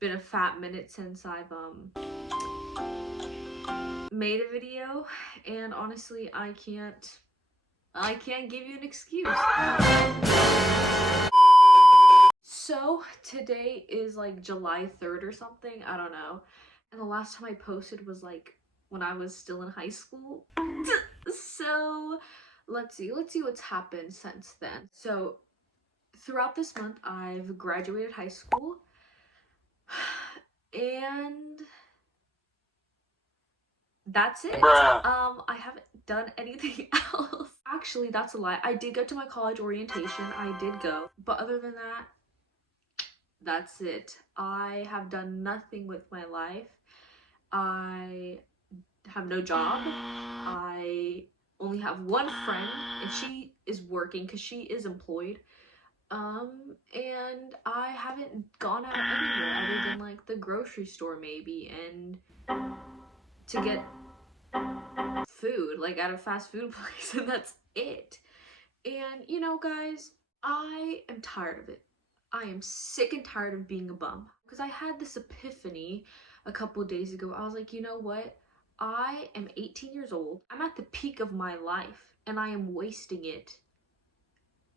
been a fat minute since I've made a video, and honestly I can't give you an excuse. So today is like July 3rd or something, I don't know, and the last time I posted was like when I was still in high school. So let's see what's happened since then. So throughout this month I've graduated high school, and that's it. I haven't done anything else. Actually, that's a lie. I did go to my college orientation. I did go. But other than that, that's it. I have done nothing with my life. I have no job. I only have one friend, and she is working because she is employed. And I haven't gone out anywhere other than like the grocery store maybe, and to get food like at a fast food place, and that's it. And you know, guys, I am tired of it. I am sick and tired of being a bum, because I had this epiphany a couple of days ago. I was like, you know what, I am 18 years old, I'm at the peak of my life, and I am wasting it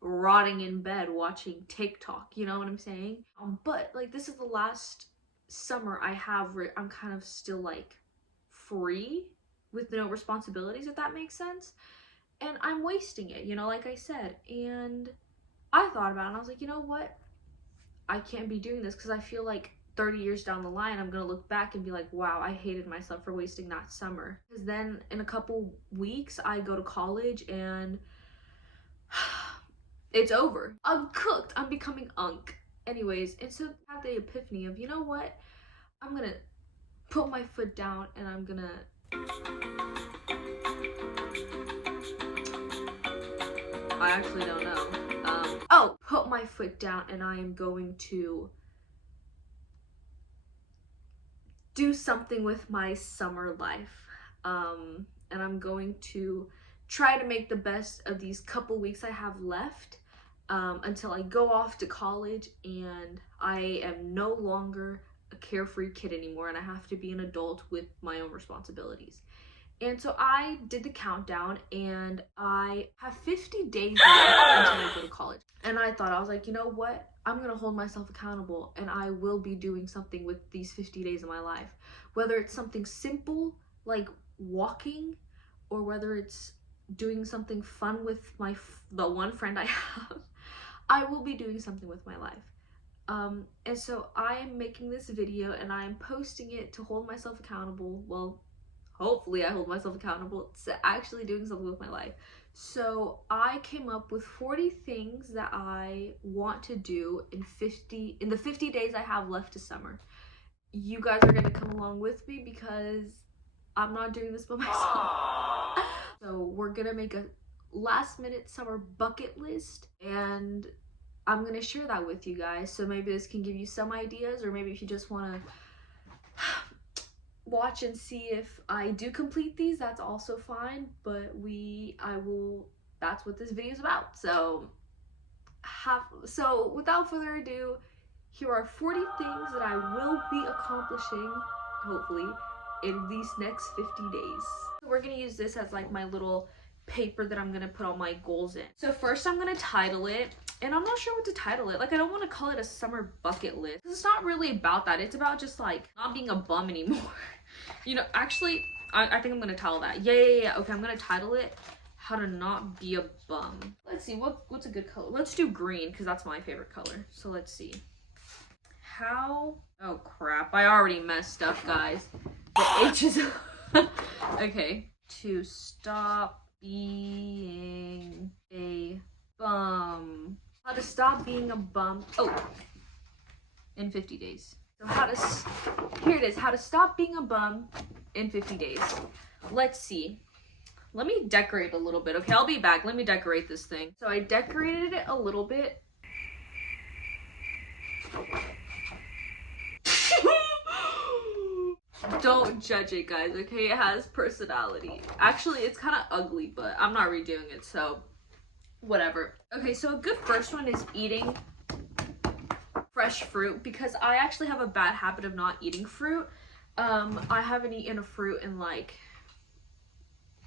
rotting in bed watching TikTok, you know what I'm saying? But like, this is the last summer I have where I'm kind of still like free with no responsibilities, if that makes sense. And I'm wasting it, you know, like I said. And I thought about it and I was like, you know what, I can't be doing this, because I feel like 30 years down the line I'm gonna look back and be like, wow, I hated myself for wasting that summer. Because then in a couple weeks I go to college and it's over. I'm cooked. I'm becoming unk. Anyways, and so I had the epiphany of, you know what, I'm gonna put my foot down and I'm gonna I actually don't know. Put my foot down and I am going to do something with my summer life. And I'm going to try to make the best of these couple weeks I have left, until I go off to college and I am no longer a carefree kid anymore and I have to be an adult with my own responsibilities. And so I did the countdown and I have 50 days left until I go to college. And I thought, I was like, you know what? I'm gonna hold myself accountable and I will be doing something with these 50 days of my life. Whether it's something simple like walking, or whether it's doing something fun with the one friend I have, I will be doing something with my life. And so I am making this video and I am posting it to hold myself accountable. Well, hopefully I hold myself accountable to actually doing something with my life. So I came up with 40 things that I want to do in the 50 days I have left to summer. You guys are gonna come along with me because I'm not doing this by myself. So we're gonna make a last minute summer bucket list and I'm gonna share that with you guys. So maybe this can give you some ideas, or maybe if you just wanna watch and see if I do complete these, that's also fine. But that's what this video is about. So without further ado, here are 40 things that I will be accomplishing, hopefully, in these next 50 days. We're gonna use this as like my little paper that I'm gonna put all my goals in. So first I'm gonna title it, and I'm not sure what to title it. Like, I don't want to call it a summer bucket list. It's not really about that. It's about just like not being a bum anymore. You know, actually, I think I'm gonna title that. Yeah. Okay, I'm gonna title it how to not be a bum. Let's see, what's a good color? Let's do green, because that's my favorite color. So let's see. Oh crap, I already messed up, guys. The H is okay. To stop being a bum. How to stop being a bum. In 50 days. So here it is. How to stop being a bum in 50 days. Let's see. Let me decorate a little bit. Okay, I'll be back. Let me decorate this thing. So I decorated it a little bit. Don't judge it, guys, okay? It has personality. Actually, it's kind of ugly, but I'm not redoing it, so whatever. Okay, so a good first one is eating fresh fruit because I actually have a bad habit of not eating fruit. I haven't eaten a fruit in like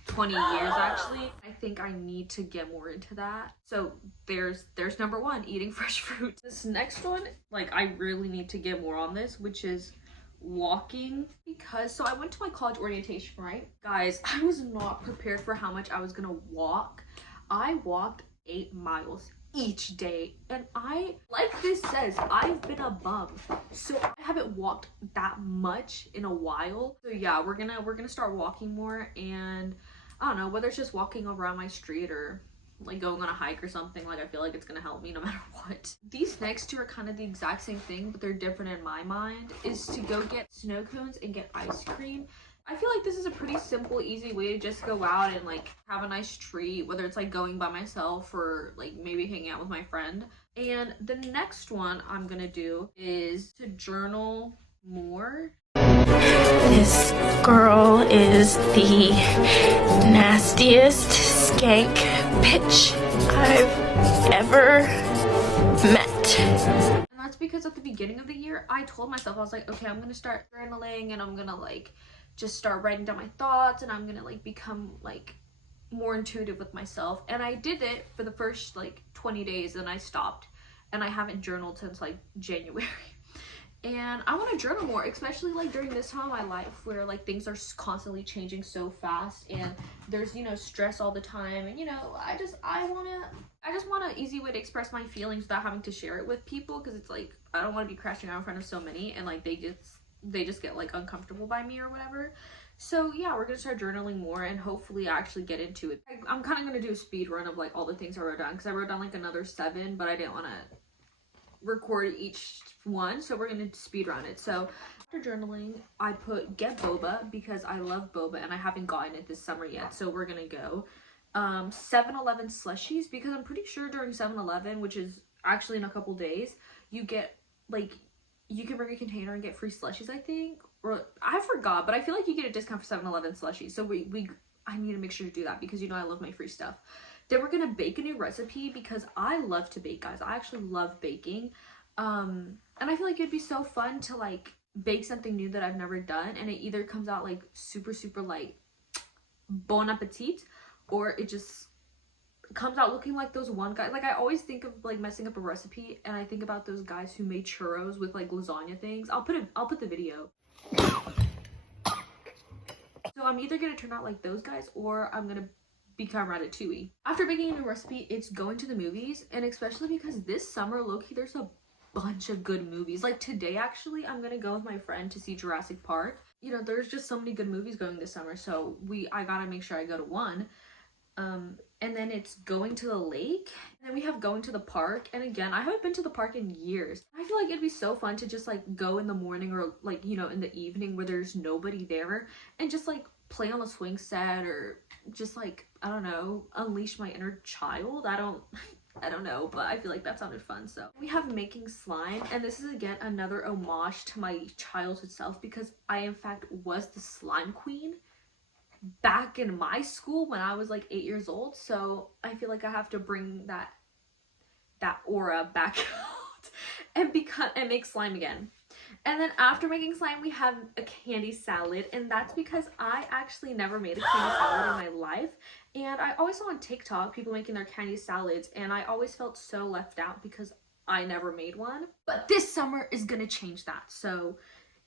20 years actually. I think I need to get more into that. So there's number one, eating fresh fruit. This next one, like I really need to get more on this, which is walking, because so I went to my college orientation, right? Guys, I was not prepared for how much I was gonna walk. I walked 8 miles each day, and I, like this says, I've been a bum, so I haven't walked that much in a while. So yeah, we're gonna start walking more, and I don't know, whether it's just walking around my street or like going on a hike or something, like I feel like it's gonna help me no matter what. These next two are kind of the exact same thing, but they're different in my mind, is to go get snow cones and get ice cream. I feel like this is a pretty simple, easy way to just go out and like have a nice treat, whether it's like going by myself or like maybe hanging out with my friend. And the next one I'm gonna do is to journal more. This girl is the nastiest skank bitch I've ever met. And that's because at the beginning of the year, I told myself, I was like, okay, I'm gonna start journaling and I'm gonna like just start writing down my thoughts and I'm gonna like become like more intuitive with myself. And I did it for the first like 20 days and I stopped, and I haven't journaled since like January. And I want to journal more, especially like during this time of my life where like things are constantly changing so fast and there's, you know, stress all the time. And you know, I just want an easy way to express my feelings without having to share it with people, because it's like I don't want to be crashing out in front of so many and like they just get like uncomfortable by me or whatever. So yeah, we're gonna start journaling more and hopefully actually get into it. I'm kind of gonna do a speed run of like all the things I wrote down, because I wrote down like another 7, but I didn't want to record each one, so we're gonna speed run it. So after journaling, I put get boba because I love boba and I haven't gotten it this summer yet, so we're gonna go 7-Eleven slushies, because I'm pretty sure during 7-Eleven, which is actually in a couple days, you get like, you can bring a container and get free slushies, I think, or I forgot, but I feel like you get a discount for 7-Eleven slushies. So I need to make sure to do that, because you know I love my free stuff. Then we're gonna bake a new recipe because I love to bake, guys. I actually love baking. And I feel like it'd be so fun to like bake something new that I've never done, and it either comes out like super like bon appetit, or it just comes out looking like those one guy. Like I always think of like messing up a recipe and I think about those guys who made churros with like lasagna things. I'll put the video. So I'm either gonna turn out like those guys or I'm gonna become Ratatouille. After baking a new recipe, it's going to the movies, and especially because this summer, low-key, there's a bunch of good movies. Like today, actually, I'm gonna go with my friend to see Jurassic Park. You know, there's just so many good movies going this summer, so I gotta make sure I go to one. And then it's going to the lake, and then we have going to the park. And again, I haven't been to the park in years. I feel like it'd be so fun to just like go in the morning or like, you know, in the evening where there's nobody there and just like play on the swing set, or just like, I don't know, unleash my inner child. I don't know, but I feel like that sounded fun. So we have making slime, and this is again another homage to my childhood self, because I in fact was the slime queen back in my school when I was like 8 years old. So I feel like I have to bring that aura back out and make slime again. And then after making slime, we have a candy salad, and that's because I actually never made a candy salad in my life. And I always saw on TikTok people making their candy salads, and I always felt so left out because I never made one. But this summer is gonna change that. So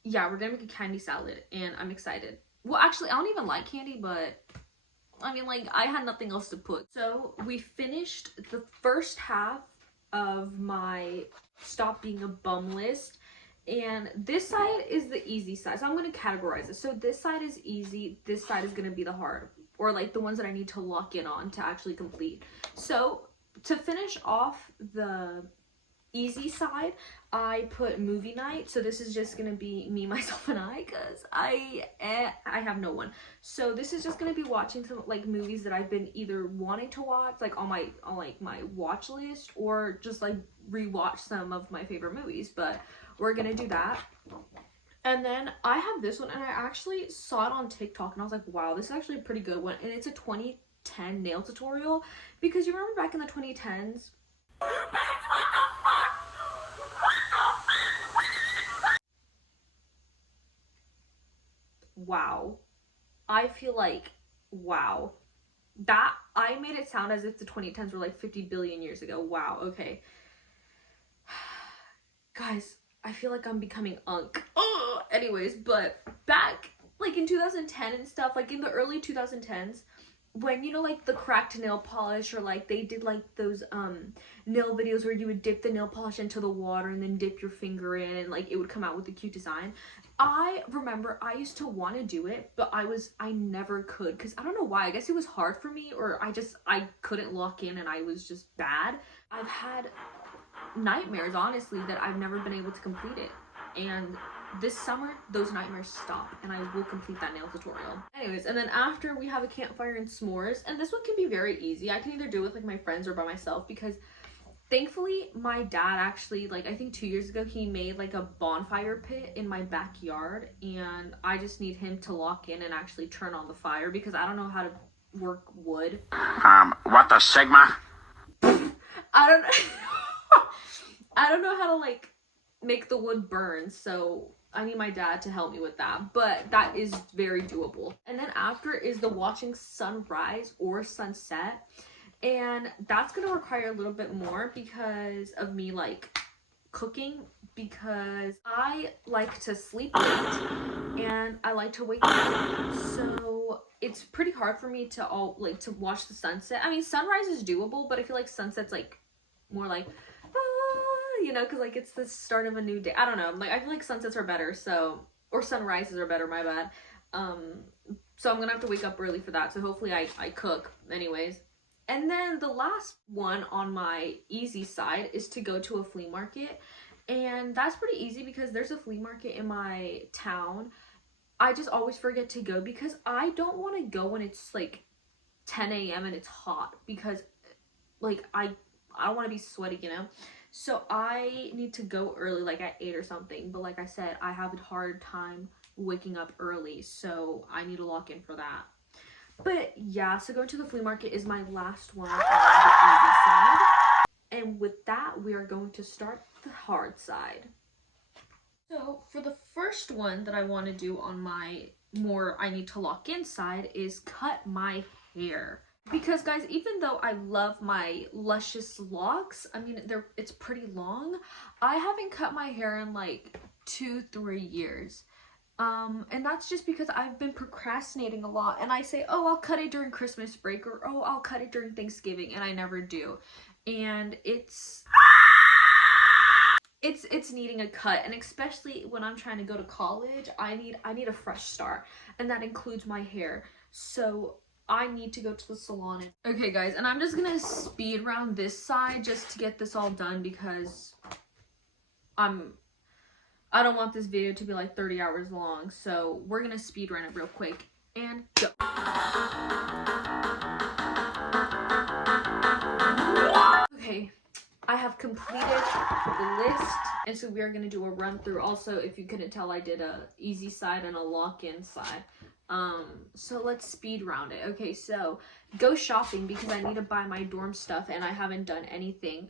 yeah, we're gonna make a candy salad, and I'm excited. Well, actually, I don't even like candy, but I mean, like, I had nothing else to put. So we finished the first half of my Stop Being a Bum list. And this side is the easy side. So I'm going to categorize it. So this side is easy. This side is going to be the hard, or like the ones that I need to lock in on to actually complete. So to finish off the easy side, I put movie night. So this is just going to be me, myself, and I, because I have no one. So this is just going to be watching some like movies that I've been either wanting to watch, like on my watch list, or just like rewatch some of my favorite movies. But we're gonna do that. And then I have this one, and I actually saw it on TikTok, and I was like, wow, this is actually a pretty good one. And it's a 2010 nail tutorial, because you remember back in the 2010s, wow. I feel like, wow. That, I made it sound as if the 2010s were like 50 billion years ago. Wow, okay. Guys, I feel like I'm becoming unk. Oh, anyways, but back like in 2010 and stuff, like in the early 2010s, when, you know, like the cracked nail polish, or like they did like those nail videos where you would dip the nail polish into the water and then dip your finger in and like it would come out with a cute design. I remember I used to want to do it, but I never could, because I don't know why. I guess it was hard for me, or I couldn't lock in and I was just bad. I've had nightmares, honestly, that I've never been able to complete it, and this summer those nightmares stop and I will complete that nail tutorial. Anyways, and then after we have a campfire and s'mores, and this one can be very easy. I can either do it with like my friends or by myself, because thankfully my dad actually, like I think 2 years ago, he made like a bonfire pit in my backyard, and I just need him to lock in and actually turn on the fire, because I don't know how to work wood. What the Sigma? I don't I don't know how to like make the wood burn, so I need my dad to help me with that, but that is very doable. And then after is the watching sunrise or sunset, and that's gonna require a little bit more because of me like cooking, because I like to sleep late and I like to wake up, so it's pretty hard for me to watch the sunset. I mean, sunrise is doable, but I feel like sunset's like more like, you know, because like it's the start of a new day. I don't know, like I feel like sunsets are better, so, or sunrises are better, my bad. So I'm gonna have to wake up early for that, so hopefully I cook anyways. And then the last one on my easy side is to go to a flea market, and that's pretty easy because there's a flea market in my town. I just always forget to go because I don't want to go when it's like 10 a.m. and it's hot, because like I don't want to be sweaty, you know. So I need to go early, like at 8 or something. But like I said, I have a hard time waking up early, so I need to lock in for that. But yeah, so going to the flea market is my last one on the easy side. And with that, we are going to start the hard side. So for the first one that I want to do on my more I need to lock in side is cut my hair. Because guys, even though I love my luscious locks, I mean, it's pretty long, I haven't cut my hair in like 2-3 years. And that's just because I've been procrastinating a lot, and I say, oh, I'll cut it during Christmas break, or oh, I'll cut it during Thanksgiving, and I never do. And it's needing a cut, and especially when I'm trying to go to college, I need a fresh start, and that includes my hair. So I need to go to the salon. Okay guys, and I'm just gonna speed round this side just to get this all done, because I don't want this video to be like 30 hours long, so we're gonna speed run it real quick and go. Okay, I have completed the list, and so we are gonna do a run through. Also, if you couldn't tell, I did a easy side and a lock-in side. So let's speed round it. Okay, so go shopping, because I need to buy my dorm stuff and I haven't done anything.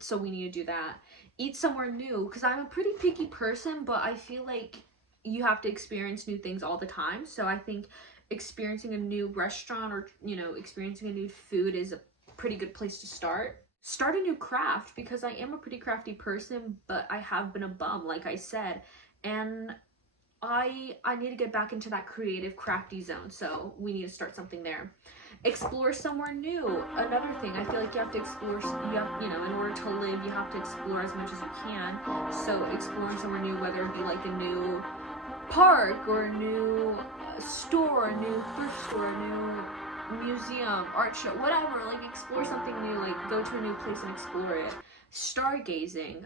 So we need to do that. Eat somewhere new, because I'm a pretty picky person, but I feel like you have to experience new things all the time. So I think experiencing a new restaurant, or, you know, experiencing a new food is a pretty good place to start. Start a new craft, because I am a pretty crafty person, but I have been a bum, like I said, and I need to get back into that creative, crafty zone, so we need to start something there. Explore somewhere new. Another thing, I feel like you have to explore, you know, in order to live, you have to explore as much as you can. So exploring somewhere new, whether it be like a new park, or a new store, a new thrift store, a new museum, art show, whatever. Like, explore something new, like go to a new place and explore it. Stargazing.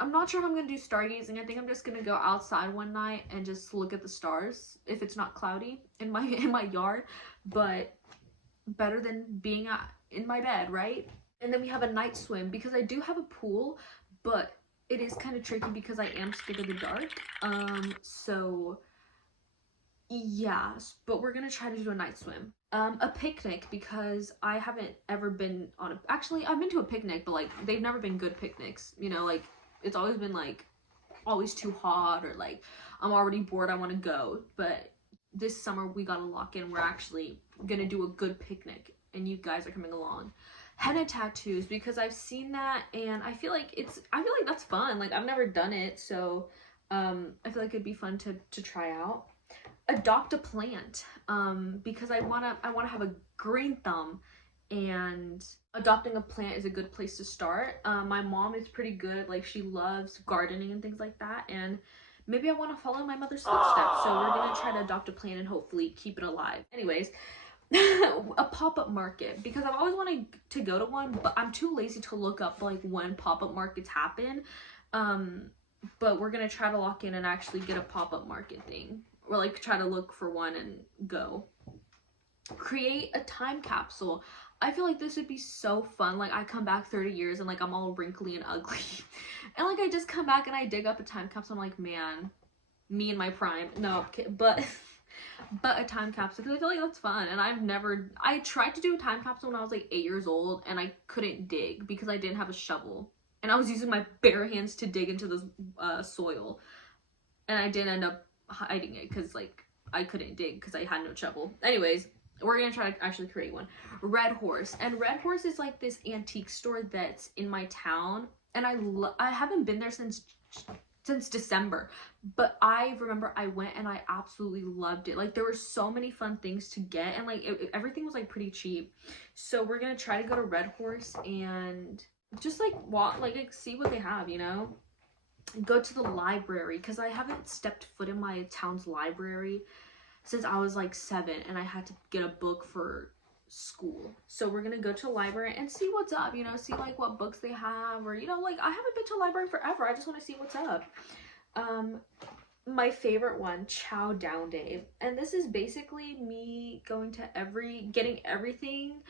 I'm not sure if I'm gonna do stargazing. I think I'm just gonna go outside one night and just look at the stars if it's not cloudy in my yard, but better than being in my bed, right? And then we have a night swim, because I do have a pool, but it is kind of tricky because I am scared of the dark. So yeah, but we're gonna try to do a night swim. A picnic, because I haven't ever been on actually I've been to a picnic, but like they've never been good picnics, you know, like it's always been like always too hot, or like I'm already bored, I want to go. But this summer we gotta lock in. We're actually gonna do a good picnic, and you guys are coming along. Henna tattoos, because I've seen that and I feel like that's fun. Like I've never done it, so I feel like it'd be fun to try out. Adopt a plant, because I wanna have a green thumb, and adopting a plant is a good place to start. My mom is pretty good, like she loves gardening and things like that, and maybe I want to follow my mother's footsteps. So we're gonna try to adopt a plant and hopefully keep it alive. Anyways, a pop-up market, because I've always wanted to go to one, but I'm too lazy to look up like when pop-up markets happen. But we're gonna try to lock in and actually get a pop-up market thing, or like try to look for one and go. Create a time capsule. I feel like this would be so fun. Like I come back 30 years and like I'm all wrinkly and ugly and like I just come back and I dig up a time capsule. I'm like, man, me in my prime. No, but a time capsule, because I feel like that's fun. And I tried to do a time capsule when I was like 8 years old, and I couldn't dig because I didn't have a shovel, and I was using my bare hands to dig into the soil, and I didn't end up hiding it because like I couldn't dig because I had no shovel. Anyways, we're gonna try to actually create one. Red Horse. And Red Horse is like this antique store that's in my town, and I haven't been there since December, but I remember I went and I absolutely loved it. Like there were so many fun things to get, and like everything was like pretty cheap. So we're gonna try to go to Red Horse and just like walk, like see what they have, you know. Go to the library, because I haven't stepped foot in my town's library since I was like 7, and I had to get a book for school. So we're gonna go to the library and see what's up, you know, see like what books they have, or you know, like I haven't been to a library forever. I just want to see what's up. My favorite one, Chow Down Day, and this is basically me going to getting everything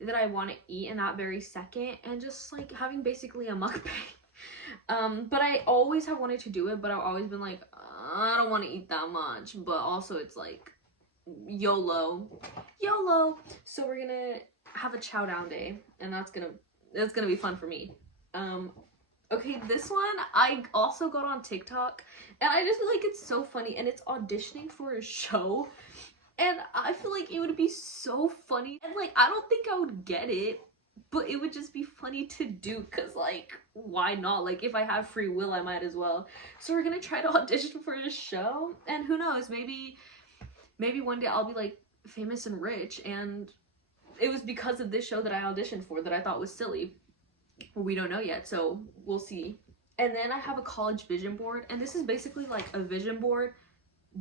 that I want to eat in that very second, and just like having basically a mukbang. But I always have wanted to do it, but I've always been like, I don't want to eat that much, but also it's like YOLO. So we're gonna have a Chow Down Day, and that's gonna be fun for me. Okay, this one I also got on TikTok, and I just feel like it's so funny, and it's auditioning for a show, and I feel like it would be so funny, and like I don't think I would get it, but it would just be funny to do, because like why not? Like if I have free will, I might as well. So we're gonna try to audition for a show, and who knows, maybe one day I'll be like famous and rich, and it was because of this show that I auditioned for that I thought was silly. Well, we don't know yet, so we'll see. And then I have a college vision board, and this is basically like a vision board,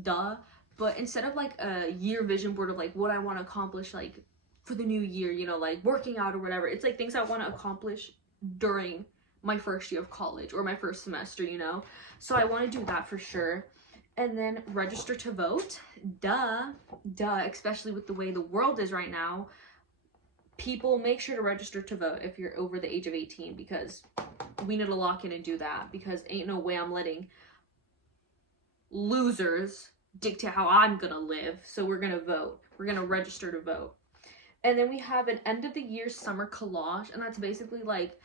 but instead of like a year vision board of like what I want to accomplish like for the new year, you know, like working out or whatever, it's like things I want to accomplish during my first year of college or my first semester, you know. So I want to do that for sure. And then register to vote. Duh, especially with the way the world is right now. People, make sure to register to vote if you're over the age of 18, because we need to lock in and do that, because ain't no way I'm letting losers dictate how I'm gonna live. So we're gonna vote. We're gonna register to vote. And then we have an end of the year summer collage, and that's basically like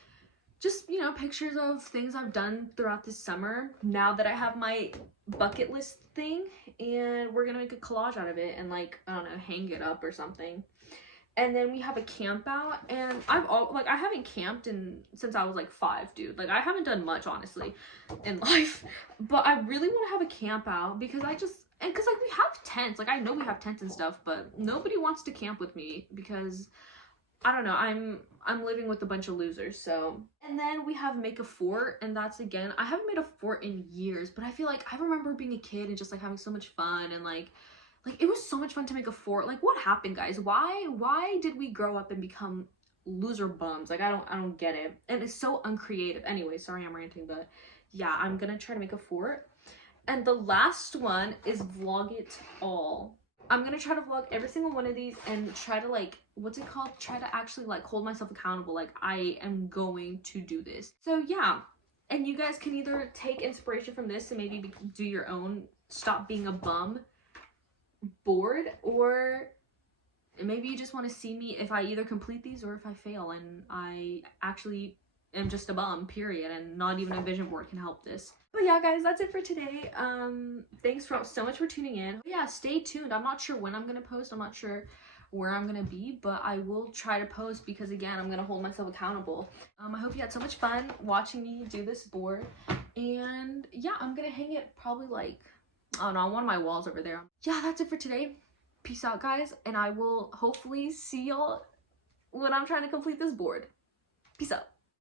just, you know, pictures of things I've done throughout this summer now that I have my bucket list thing, and we're gonna make a collage out of it and like, I don't know, hang it up or something. And then we have a camp out, and I haven't camped since I was like 5, dude. Like I haven't done much honestly in life, but I really want to have a camp out, because like we have tents. Like I know we have tents and stuff, but nobody wants to camp with me because I don't know, I'm living with a bunch of losers. So, and then we have make a fort, and that's, again, I haven't made a fort in years, but I feel like I remember being a kid and just like having so much fun, and like it was so much fun to make a fort. Like what happened, guys? Why did we grow up and become loser bums? Like I don't get it, and it's so uncreative. Anyway, sorry I'm ranting, but yeah, I'm gonna try to make a fort. And the last one is vlog it all. I'm gonna try to vlog every single one of these and try to like, what's it called? Try to actually like hold myself accountable. Like I am going to do this. So yeah, and you guys can either take inspiration from this and maybe do your own stop being a bum board, or maybe you just want to see me if I either complete these or if I fail and I actually am just a bum, period, and not even a vision board can help this. But yeah, guys, that's it for today. Thanks so much for tuning in. Yeah, stay tuned. I'm not sure when I'm gonna post. I'm not sure where I'm gonna be, but I will try to post because, again, I'm gonna hold myself accountable. I hope you had so much fun watching me do this board, and yeah, I'm gonna hang it probably like, I don't know, on one of my walls over there. Yeah, that's it for today. Peace out, guys, and I will hopefully see y'all when I'm trying to complete this board. Peace out.